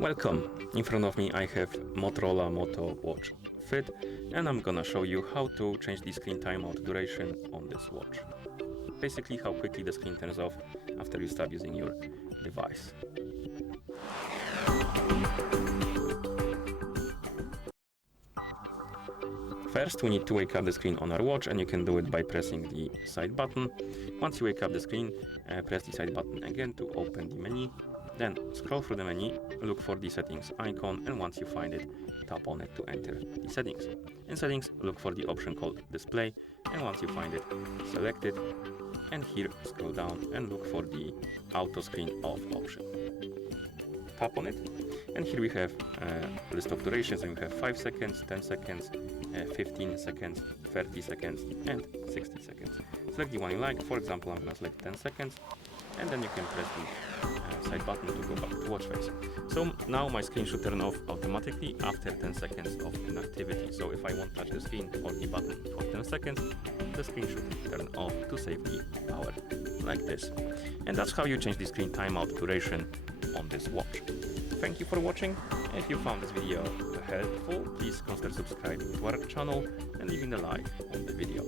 Welcome! In front of me I have Motorola Moto Watch Fit, and I'm gonna show you how to change the screen timeout duration on this watch. Basically how quickly the screen turns off after you stop using your device. First, we need to wake up the screen on our watch, and you can do it by pressing the side button. Once you wake up the screen, press the side button again to open the menu. Then scroll through the menu, look for the settings icon, and once you find it, tap on it to enter the settings. In settings, look for the option called display, and once you find it, select it, and here scroll down and look for the auto screen off option. Tap on it, and here we have a list of durations, and we have 5 seconds, 10 seconds, 15 seconds, 30 seconds, and 60 seconds. Select the one you like. For example, I'm going to select 10 seconds, and then you can press the side button to go back to watch face. So now my screen should turn off automatically after 10 seconds of inactivity. So if I won't touch the screen or the button for 10 seconds, the screen should turn off to save the power, like this. And that's how you change the screen timeout duration on this watch. Thank you for watching. If you found this video helpful, please consider subscribing to our channel and leaving a like on the video.